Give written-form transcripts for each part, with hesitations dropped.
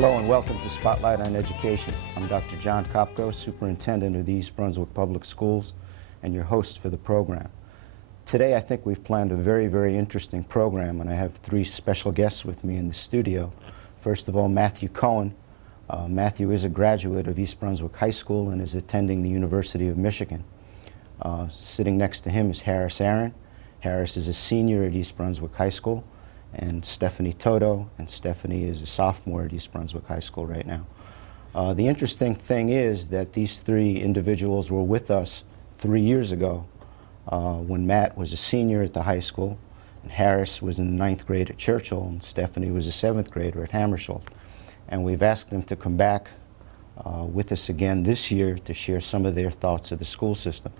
Hello and welcome to Spotlight on Education. I'm Dr. John Kopko, Superintendent of the East Brunswick Public Schools and your host for the program. Today I think we've planned a very interesting program, and I have three special guests with me in the studio. First of all, Matthew Cohen. Matthew is a graduate of East Brunswick High School and is attending the University of Michigan. Sitting next to him is Harris Aaron. Harris is a senior at East Brunswick High School, and Stephanie Toto, and Stephanie is a sophomore at East Brunswick High School right now. The interesting thing is that these three individuals were with us 3 years ago when Matt was a senior at the high school, and Harris was in the 9th grade at Churchill, and Stephanie was a 7th grader at Hammersholt. And we've asked them to come back with us again this year to share some of their thoughts of the school system.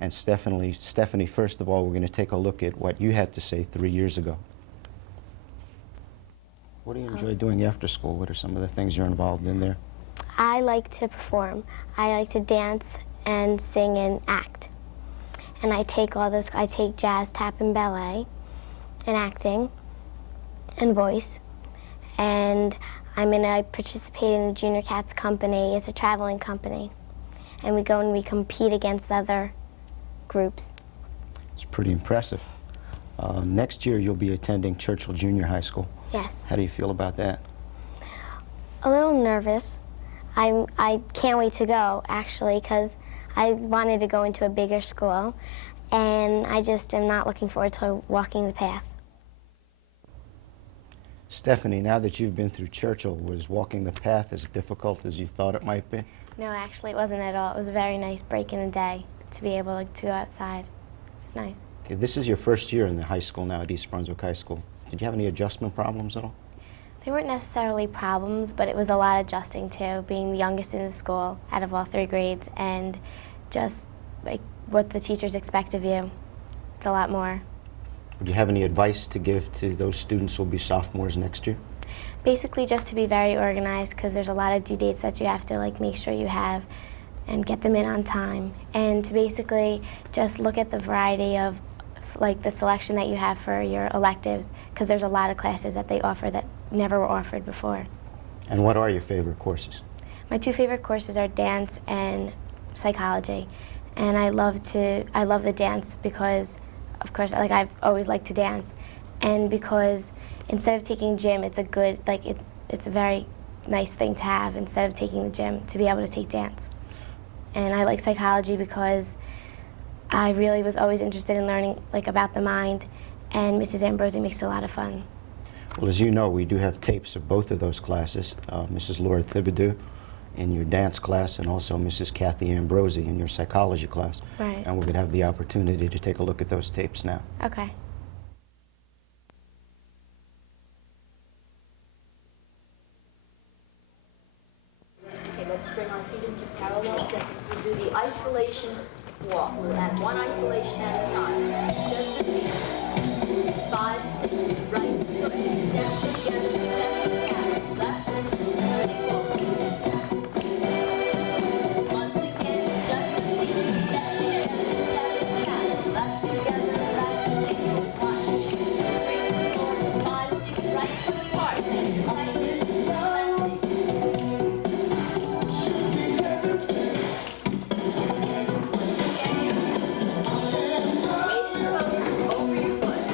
And Stephanie, first of all, we're going to take a look at what you had to say 3 years ago. What do you enjoy doing after school? What are some of the things you're involved in there? I like to perform. I like to dance and sing and act. And I take jazz, tap, and ballet, and acting, and voice. And I participate in the Junior Cats company. It's a traveling company. And we go and we compete against other groups. It's pretty impressive. Next year you'll be attending Churchill Junior High School. Yes. How do you feel about that? A little nervous. I can't wait to go, actually, because I wanted to go into a bigger school, and I just am not looking forward to walking the path. Stephanie, now that you've been through Churchill, was walking the path as difficult as you thought it might be? No, actually it wasn't at all. It was a very nice break in the day to be able to go outside. It's nice. Okay, this is your first year in the high school now at East Brunswick High School. Did you have any adjustment problems at all? They weren't necessarily problems, but it was a lot adjusting to being the youngest in the school out of all 3 grades, and just like what the teachers expect of you. It's a lot more. Would you have any advice to give to those students who will be sophomores next year? Basically just to be very organized, because there's a lot of due dates that you have to make sure you have and get them in on time, and to basically just look at the variety of the selection that you have for your electives, because there's a lot of classes that they offer that never were offered before. And what are your favorite courses? My 2 favorite courses are dance and psychology, and I love the dance because, of course, I've always liked to dance, and because instead of taking gym, it's a good it's a very nice thing to have instead of taking the gym, to be able to take dance. And I like psychology because I really was always interested in learning about the mind, and Mrs. Ambrosi makes it a lot of fun. Well, as you know, we do have tapes of both of those classes. Mrs. Laura Thibodeau in your dance class, and also Mrs. Kathy Ambrosi in your psychology class. Right. And we're going to have the opportunity to take a look at those tapes now. Okay. Okay, let's bring our feet into parallel seconds. We'll do the isolation walk. We'll add 1 isolation at a time. Just repeat. 5, 6, right, good. Step together, step down, left, single. Once again, just repeat. Step together, step down, left together, left, single. 1, 2, 3, 4, 5, 6, right foot apart. Right hip, left hip. Over your foot.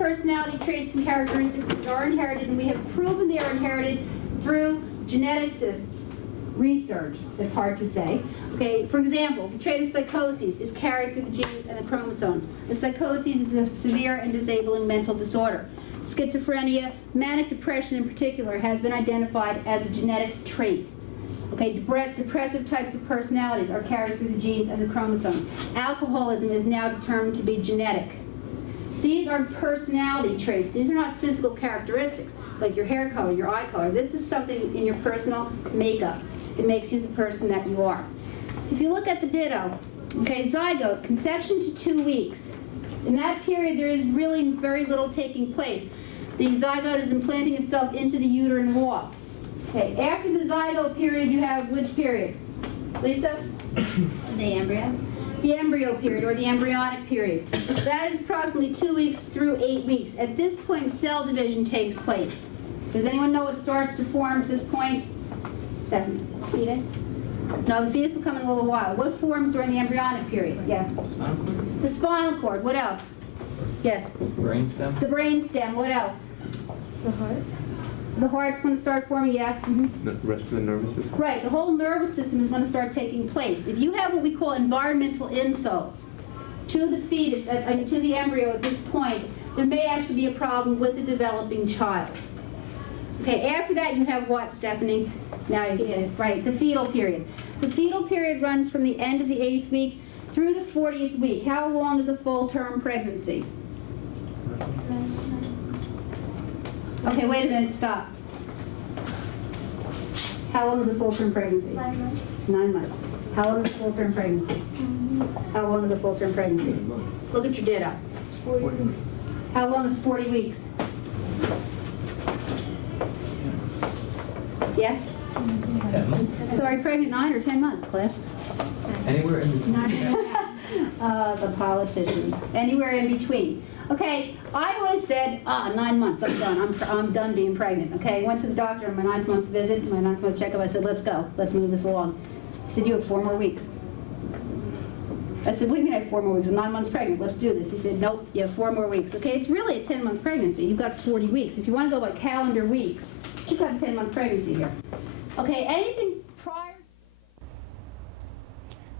personality traits and characteristics which are inherited, and we have proven they are inherited through geneticists' research. That's hard to say. Okay, for example, the trait of psychosis is carried through the genes and the chromosomes. The psychosis is a severe and disabling mental disorder. Schizophrenia, manic depression in particular, has been identified as a genetic trait. Okay, depressive types of personalities are carried through the genes and the chromosomes. Alcoholism is now determined to be genetic. These are personality traits. These are not physical characteristics, like your hair color, your eye color. This is something in your personal makeup. It makes you the person that you are. If you look at the ditto, okay, zygote, conception to 2 weeks. In that period, there is really very little taking place. The zygote is implanting itself into the uterine wall. Okay, after the zygote period, you have which period? Lisa? The embryo. The embryo period, or the embryonic period. That is approximately 2 weeks through 8 weeks. At this point, cell division takes place. Does anyone know what starts to form at this point? Stephanie? Fetus. No, the fetus will come in a little while. What forms during the embryonic period? Yeah. Spinal cord? The spinal cord. What else? Yes. Brainstem? The brainstem. What else? The heart. The heart's going to start forming, yeah. The rest of the nervous system? Right, the whole nervous system is going to start taking place. If you have what we call environmental insults to the fetus, to the embryo at this point, there may actually be a problem with the developing child. Okay, after that you have what, Stephanie? Now you can say it. Right, the fetal period. The fetal period runs from the end of the 8th week through the 40th week. How long is a full-term pregnancy? Okay, wait a minute, stop. How long is a full-term pregnancy? 9 months. 9 months. How long is a full-term pregnancy? How long is a full-term pregnancy? Look at your ditto. 40 weeks. How long is 40 weeks? Yeah? 10 months? So are you pregnant 9 or 10 months, class? Anywhere in between? The politician. Anywhere in between. Okay, I always said, 9 months, I'm done. I'm done being pregnant. Okay, I went to the doctor on my 9th month visit, my 9th month checkup. I said, let's go. Let's move this along. He said, you have 4 more weeks. I said, what do you mean I have 4 more weeks? I'm 9 months pregnant. Let's do this. He said, nope, you have 4 more weeks. Okay, it's really a 10-month pregnancy. You've got 40 weeks. If you want to go by calendar weeks, you've got a 10-month pregnancy here. Okay, anything prior?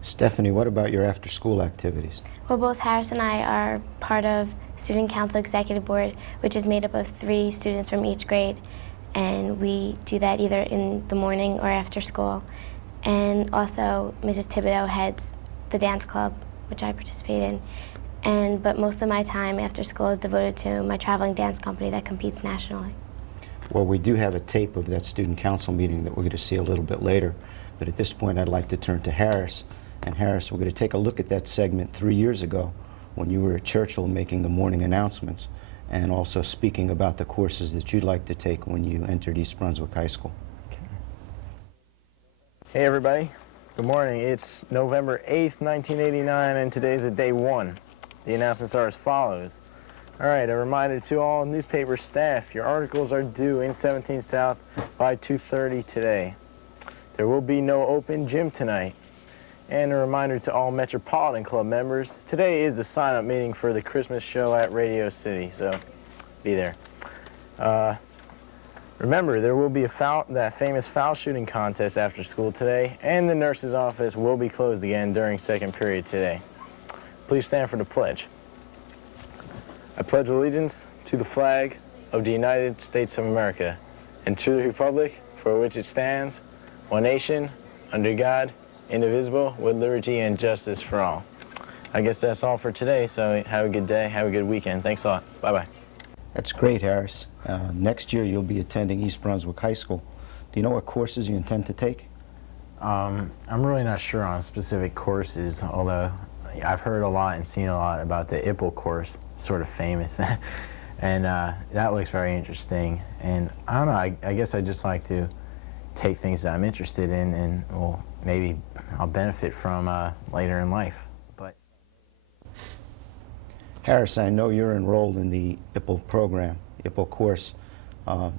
Stephanie, what about your after-school activities? Well, both Harris and I are part of Student Council Executive Board, which is made up of 3 students from each grade, and we do that either in the morning or after school. And also, Mrs. Thibodeau heads the dance club, which I participate in, but most of my time after school is devoted to my traveling dance company that competes nationally. Well, we do have a tape of that student council meeting that we're going to see a little bit later, but at this point I'd like to turn to Harris. And Harris, we're going to take a look at that segment 3 years ago when you were at Churchill making the morning announcements and also speaking about the courses that you'd like to take when you entered East Brunswick High School. Hey everybody, good morning. It's November 8th, 1989, and today's a day 1. The announcements are as follows. All right, a reminder to all newspaper staff, your articles are due in 17 South by 2:30 today. There will be no open gym tonight. And a reminder to all Metropolitan Club members, today is the sign-up meeting for the Christmas show at Radio City, so be there. Remember, there will be that famous foul shooting contest after school today, and the nurse's office will be closed again during second period today. Please stand for the pledge. I pledge allegiance to the flag of the United States of America and to the republic for which it stands, one nation, under God, indivisible, with liberty and justice for all. I guess that's all for today, so have a good day, have a good weekend. Thanks a lot. Bye-bye. That's great, Harris. Next year you'll be attending East Brunswick High School. Do you know what courses you intend to take? I'm really not sure on specific courses, although I've heard a lot and seen a lot about the IPL course, sort of famous. And that looks very interesting. And I don't know, I guess I'd just like to take things that I'm interested in and, well, maybe I'll benefit from later in life. But Harris, I know you're enrolled in the IPL program, IPL course.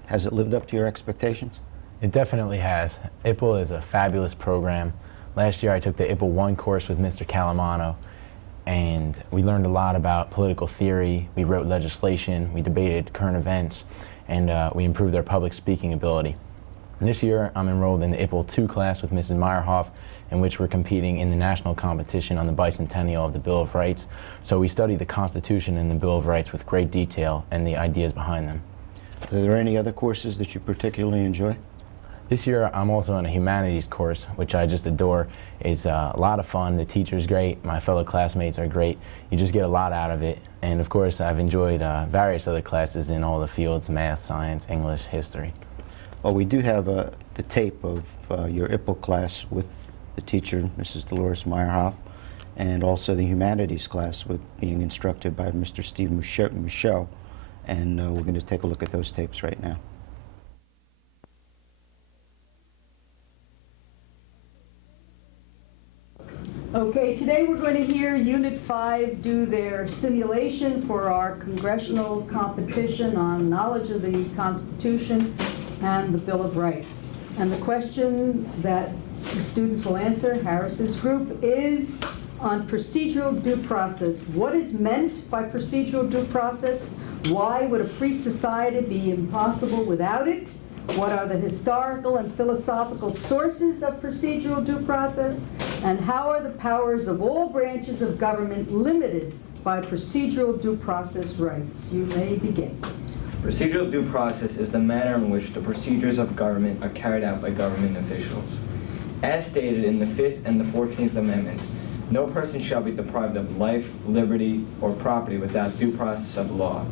Has it lived up to your expectations? It definitely has. IPL is a fabulous program. Last year I took the IPL 1 course with Mr. Calamano, and we learned a lot about political theory. We wrote legislation, we debated current events, and we improved our public speaking ability. And this year, I'm enrolled in the EBHS 2 class with Mrs. Meyerhoff, in which we're competing in the national competition on the bicentennial of the Bill of Rights. So we study the Constitution and the Bill of Rights with great detail and the ideas behind them. Are there any other courses that you particularly enjoy? This year, I'm also in a humanities course, which I just adore. It's a lot of fun. The teacher's great. My fellow classmates are great. You just get a lot out of it. And of course, I've enjoyed various other classes in all the fields: math, science, English, history. Well, we do have the tape of your EBHS class with the teacher, Mrs. Dolores Meyerhoff, and also the humanities class with being instructed by Mr. Steve Michaud. And we're going to take a look at those tapes right now. Okay, today we're going to hear Unit 5 do their simulation for our congressional competition on knowledge of the Constitution and the Bill of Rights. And the question that the students will answer, Harris's group, is on procedural due process. What is meant by procedural due process? Why would a free society be impossible without it? What are the historical and philosophical sources of procedural due process? And how are the powers of all branches of government limited by procedural due process rights? You may begin. Procedural due process is the manner in which the procedures of government are carried out by government officials. As stated in the 5th and the 14th Amendments, no person shall be deprived of life, liberty, or property without due process of law.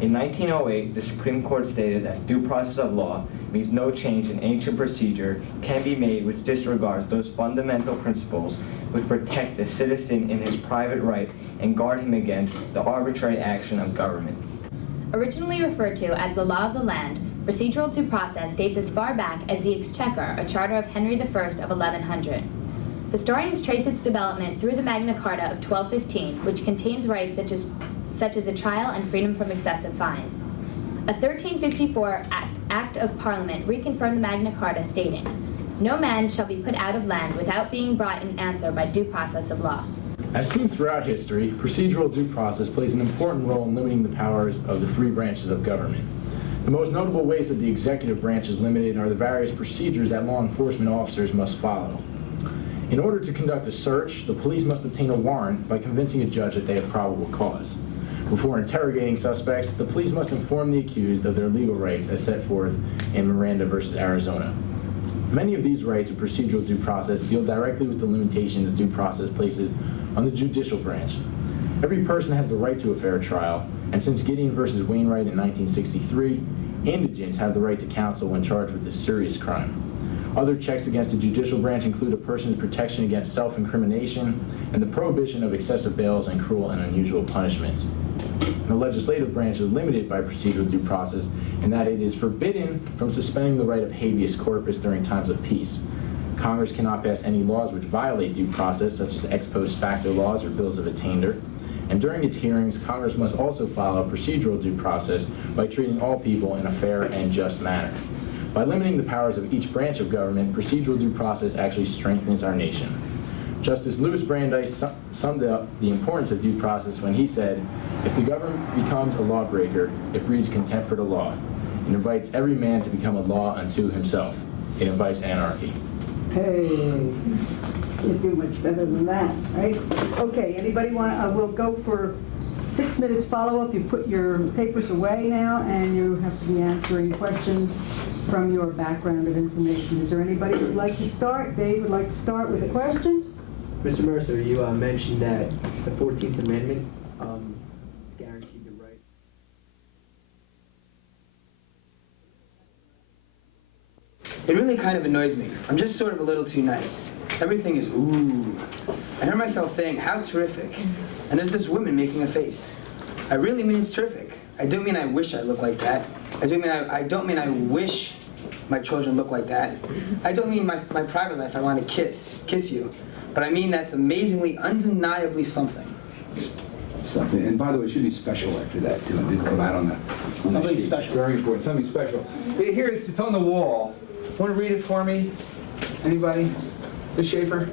In 1908, the Supreme Court stated that due process of law means no change in ancient procedure can be made which disregards those fundamental principles which protect the citizen in his private right and guard him against the arbitrary action of government. Originally referred to as the law of the land, procedural due process dates as far back as the Exchequer, a charter of Henry I of 1100. Historians trace its development through the Magna Carta of 1215, which contains rights such as a trial and freedom from excessive fines. A 1354 Act of Parliament reconfirmed the Magna Carta, stating, "No man shall be put out of land without being brought in answer by due process of law." As seen throughout history, procedural due process plays an important role in limiting the powers of the three branches of government. The most notable ways that the executive branch is limited are the various procedures that law enforcement officers must follow. In order to conduct a search, the police must obtain a warrant by convincing a judge that they have probable cause. Before interrogating suspects, the police must inform the accused of their legal rights as set forth in Miranda v. Arizona. Many of these rights of procedural due process deal directly with the limitations due process places on the judicial branch. Every person has the right to a fair trial, and since Gideon v. Wainwright in 1963, indigents have the right to counsel when charged with a serious crime. Other checks against the judicial branch include a person's protection against self-incrimination and the prohibition of excessive bails and cruel and unusual punishments. The legislative branch is limited by procedural due process in that it is forbidden from suspending the right of habeas corpus during times of peace. Congress cannot pass any laws which violate due process, such as ex post facto laws or bills of attainder. And during its hearings, Congress must also follow procedural due process by treating all people in a fair and just manner. By limiting the powers of each branch of government, procedural due process actually strengthens our nation. Justice Louis Brandeis summed up the importance of due process when he said, "If the government becomes a lawbreaker, it breeds contempt for the law. It invites every man to become a law unto himself. It invites anarchy." Hey, can't do much better than that, right? Okay, anybody want, we'll go for 6 minutes follow-up. You put your papers away now, and you have to be answering questions from your background of information. Is there anybody who would like to start? Dave would like to start with a question? Mr. Mercer, you mentioned that the 14th Amendment guaranteed the right. It really kind of annoys me. I'm just sort of a little too nice. Everything is ooh. I hear myself saying, how terrific. And there's this woman making a face. I really mean it's terrific. I don't mean I wish I looked like that. I don't mean I wish my children look like that. I don't mean my private life I want to kiss you. But I mean that's amazingly, undeniably something. Something, and by the way, it should be special after that too. It didn't come out on the Something sheet. special. Very important. Something special. Here, it's on the wall. Want to read it for me? Anybody? Ms. Schaefer?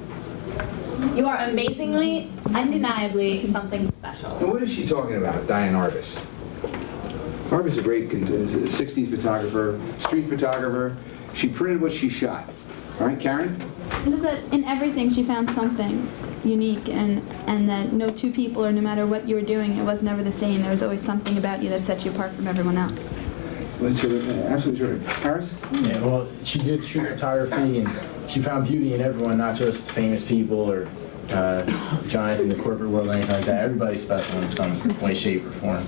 You are amazingly, undeniably something special. And what is she talking about, Diane Arbus? Arbus is a great 60s photographer, street photographer. She printed what she shot. All right, Karen? It was that in everything she found something unique, and that no two people, or no matter what you were doing, it was never the same. There was always something about you that set you apart from everyone else. Well, it's absolutely true. Harris? Yeah, well, she did street photography, and she found beauty in everyone, not just famous people or giants in the corporate world or anything like that. Everybody's special in some way, shape, or form.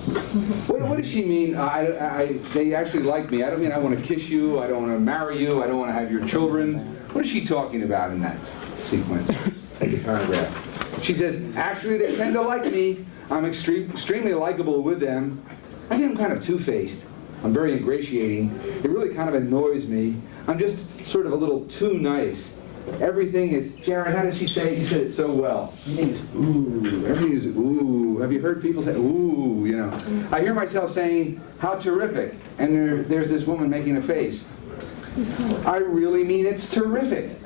What does she mean? They actually like me. I don't mean I want to kiss you. I don't want to marry you. I don't want to have your children. What is she talking about in that sequence? Take a paragraph. She says, actually, they tend to like me. I'm extremely likable with them. I think I'm kind of two-faced. I'm very ingratiating. It really kind of annoys me. I'm just sort of a little too nice. Everything is, Jared, how did she say it? You said it so well. Everything is ooh. Everything is ooh. Have you heard people say ooh, you know? I hear myself saying, how terrific. And there's this woman making a face. I really mean it's terrific.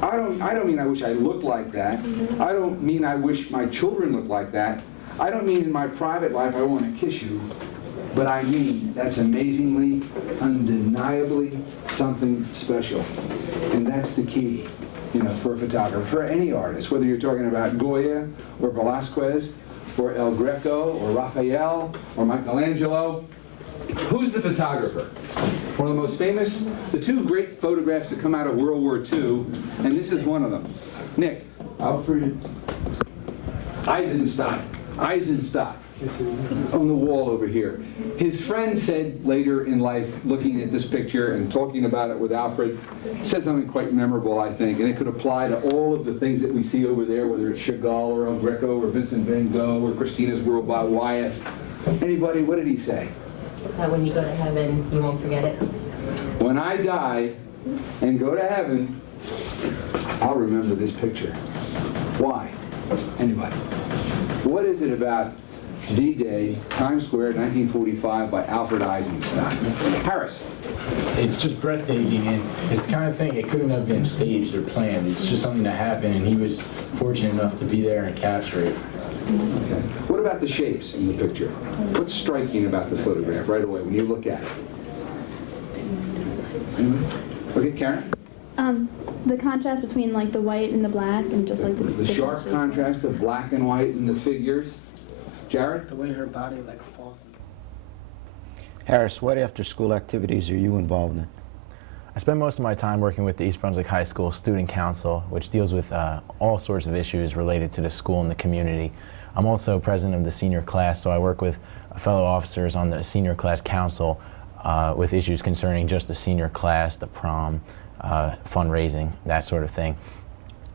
I don't mean I wish I looked like that. I don't mean I wish my children looked like that. I don't mean in my private life I want to kiss you. But I mean, that's amazingly, undeniably something special. And that's the key, you know, for a photographer, for any artist, whether you're talking about Goya or Velázquez or El Greco or Raphael or Michelangelo. Who's the photographer? One of the most famous, the two great photographs to come out of World War II, and this is one of them. Nick. Alfred Eisenstadt. Eisenstadt. On the wall over here. His friend said later in life, looking at this picture and talking about it with Alfred, said something quite memorable, I think, and it could apply to all of the things that we see over there, whether it's Chagall or El Greco or Vincent van Gogh or Christina's World by Wyatt. Anybody, what did he say? That when you go to heaven, you won't forget it. When I die and go to heaven, I'll remember this picture. Why? Anybody? What is it about D-Day, Times Square, 1945, by Alfred Eisenstadt? Harris. It's just breathtaking, and it's the kind of thing, it couldn't have been staged or planned. It's just something that happened, and he was fortunate enough to be there and capture it. Okay. What about the shapes in the picture? What's striking about the photograph right away when you look at it? Okay, Karen? The contrast between like the white and the black, and just like the sharp contrast of black and white in the figures. Jared? The way her body like falls. Harris, what after-school activities are you involved in? I spend most of my time working with the East Brunswick High School Student Council, which deals with all sorts of issues related to the school and the community. I'm also president of the senior class, so I work with fellow officers on the senior class council with issues concerning just the senior class, the prom, fundraising, that sort of thing.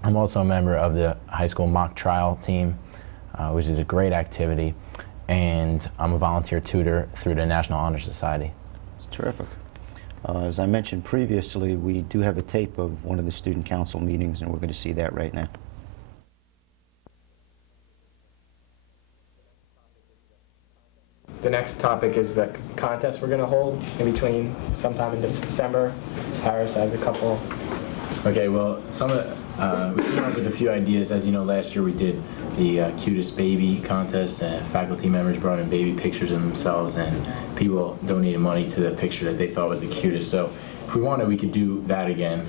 I'm also a member of the high school mock trial team, which is a great activity, and I'm a volunteer tutor through the National Honor Society. It's terrific. As I mentioned previously, we do have a tape of one of the student council meetings, and we're going to see that right now. The next topic is the contest we're going to hold in between sometime in December. Paris has a couple. Okay, well, we came up with a few ideas. As you know, last year we did the cutest baby contest, and faculty members brought in baby pictures of themselves, and people donated money to the picture that they thought was the cutest. So if we wanted, we could do that again,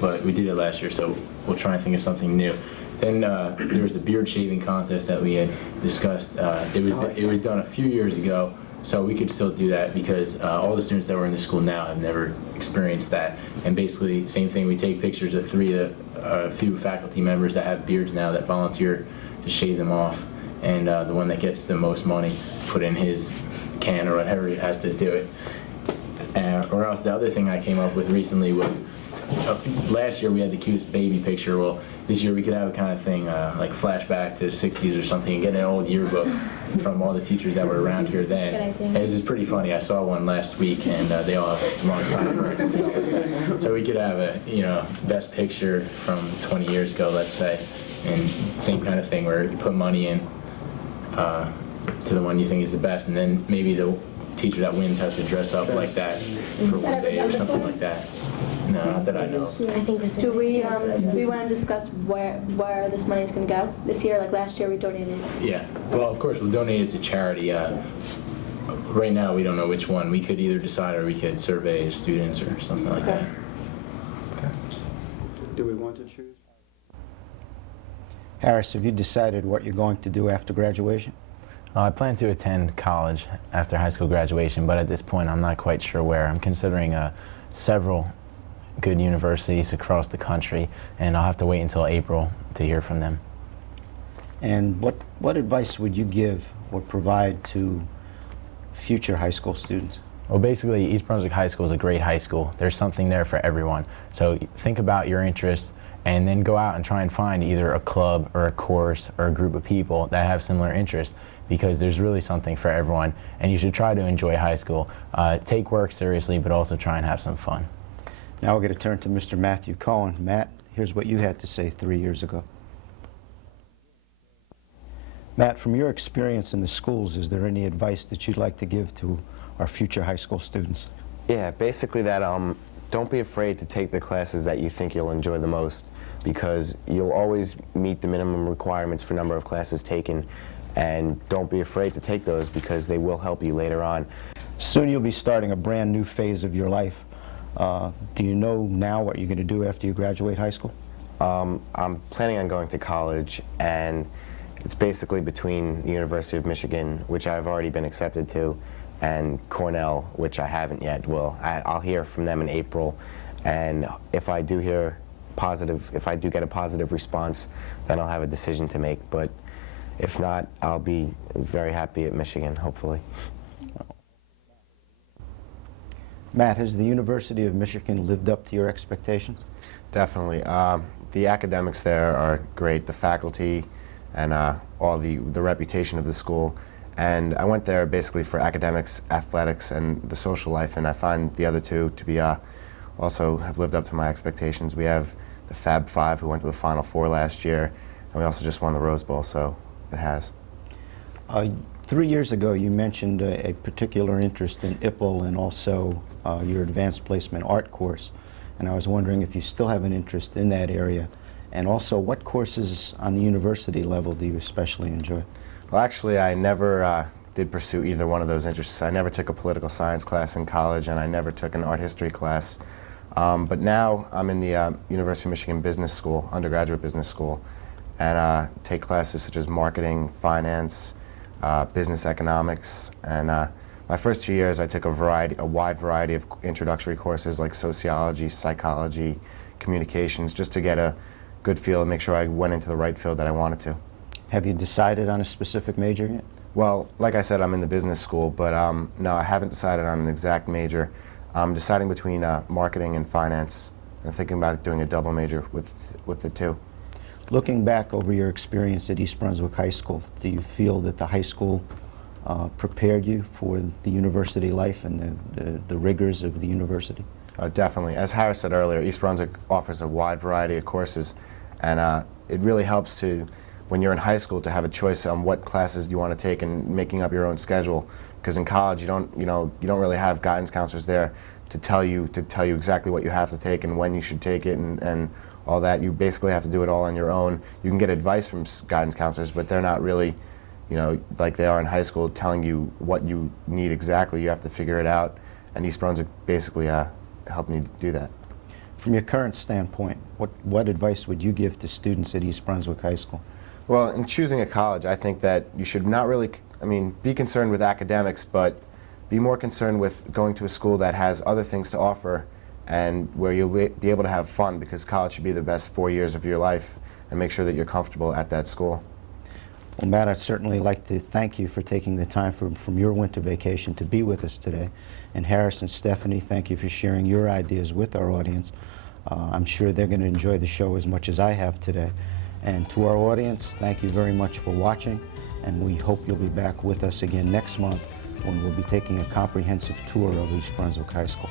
but we did it last year, so we'll try and think of something new. Then there was the beard shaving contest that we had discussed. It was done a few years ago, so we could still do that because all the students that were in the school now have never experienced that. And basically, same thing, we take pictures of a few faculty members that have beards now that volunteer to shave them off, and the one that gets the most money put in his can or whatever he has to do it. Or else the other thing I came up with recently was, last year we had the cutest baby picture. Well, this year we could have a kind of thing like flashback to the 60s or something and get an old yearbook from all the teachers that were around here then. And this is pretty funny. I saw one last week, and they all have long sideburns and stuff like that. So we could have a best picture from 20 years ago, let's say, and same kind of thing where you put money in to the one you think is the best, and then maybe the teacher that wins has to dress up like that for one day or something like that. No, not that I know of. I think this is Do we want to discuss where this money is going to go? This year, like last year, we donated. Yeah, well, of course, we'll donate it to charity. Right now, we don't know which one. We could either decide or we could survey students or something like that. Okay. Do we want to choose? Harris, have you decided what you're going to do after graduation? I plan to attend college after high school graduation, but at this point I'm not quite sure where. I'm considering several good universities across the country, and I'll have to wait until April to hear from them. And what advice would you give or provide to future high school students? Well, basically, East Brunswick High School is a great high school. There's something there for everyone. So think about your interests and then go out and try and find either a club or a course or a group of people that have similar interests, because there's really something for everyone, and you should try to enjoy high school. Take work seriously, but also try and have some fun. Now we're going to turn to Mr. Matthew Cohen. Matt, here's what you had to say 3 years ago. Matt, from your experience in the schools, is there any advice that you'd like to give to our future high school students? Yeah, basically that don't be afraid to take the classes that you think you'll enjoy the most, because you'll always meet the minimum requirements for number of classes taken, and don't be afraid to take those because they will help you later on. Soon you'll be starting a brand new phase of your life. Do you know now what you're going to do after you graduate high school? I'm planning on going to college, and it's basically between the University of Michigan, which I've already been accepted to, and Cornell, which I haven't yet. Well, I'll hear from them in April, and if I do get a positive response, then I'll have a decision to make. But if not, I'll be very happy at Michigan, hopefully. Matt, has the University of Michigan lived up to your expectations? Definitely. The academics there are great, the faculty, and all the reputation of the school. And I went there basically for academics, athletics, and the social life, and I find the other two to be also have lived up to my expectations. We have the Fab Five who went to the Final Four last year, and we also just won the Rose Bowl, so it has. 3 years ago, you mentioned a particular interest in IPPL and also your advanced placement art course, and I was wondering if you still have an interest in that area, and also what courses on the university level do you especially enjoy? Well, actually, I never did pursue either one of those interests. I never took a political science class in college, and I never took an art history class. But now I'm in the University of Michigan Business School, undergraduate business school, and take classes such as marketing, finance, business economics, and my first 2 years I took a wide variety of introductory courses like sociology, psychology, communications, just to get a good feel and make sure I went into the right field that I wanted to. Have you decided on a specific major yet? Well, like I said, I'm in the business school, but no, I haven't decided on an exact major. I'm deciding between marketing and finance, and thinking about doing a double major with the two. Looking back over your experience at East Brunswick High School, do you feel that the high school prepared you for the university life and the rigors of the university? Definitely. As Harris said earlier, East Brunswick offers a wide variety of courses, and it really helps to, when you're in high school, to have a choice on what classes you want to take and making up your own schedule. Because in college, you don't really have guidance counselors there to tell you exactly what you have to take and when you should take it and all that. You basically have to do it all on your own. You can get advice from guidance counselors, but they're not really, like they are in high school, telling you what you need exactly. You have to figure it out, and East Brunswick basically helped me do that. From your current standpoint, what advice would you give to students at East Brunswick High School? Well, in choosing a college, I think that you should not really, be concerned with academics, but be more concerned with going to a school that has other things to offer and where you'll be able to have fun, because college should be the best 4 years of your life, and make sure that you're comfortable at that school. Well, Matt, I'd certainly like to thank you for taking the time from your winter vacation to be with us today. And Harris and Stephanie, thank you for sharing your ideas with our audience. I'm sure they're going to enjoy the show as much as I have today. And to our audience, thank you very much for watching, and we hope you'll be back with us again next month when we'll be taking a comprehensive tour of East Brunswick High School.